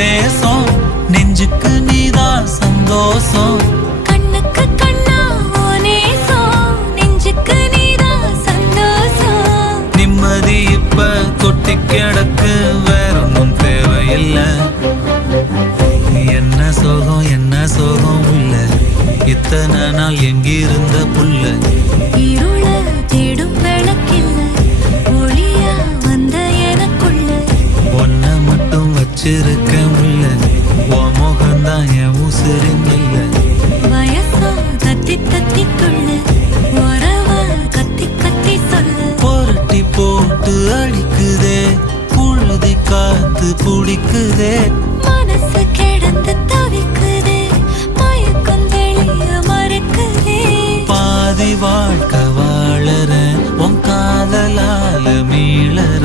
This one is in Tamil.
நேசம் நெஞ்சுக்கு நீதான் சந்தோஷம் கண்ணுக்கு கண்ணா ஓ நேசம் நெஞ்சுக்கு நீதான் சந்தோஷம் நிம்மதி இப்ப கொட்டி கிடக்கு வேற ஒன்றும் தேவையில்லை என்ன சோகம் உள்ள இத்தனை நாள் எங்கிருந்த புல்ல இருள தேடும் விளக்கில்ல ஒளியா வந்த எனக்குள்ள ஒன்ன மட்டும் வச்சிருக்க முல்ல உன் முகம்தான் என் உசிரின் இல்ல வயசோ தத்தி தத்திக்குள்ள உறவா கத்தி கத்தி சொல்ல புரட்டி போட்டு அடிக்குதே புழுதி காத்து பிடிக்குதே மனசு கிடந்து தவிக்குதே மயக்கம் தெளிய மறக்குதே பாதி வாழ்க்கை வாழற உன் காதலால மீளற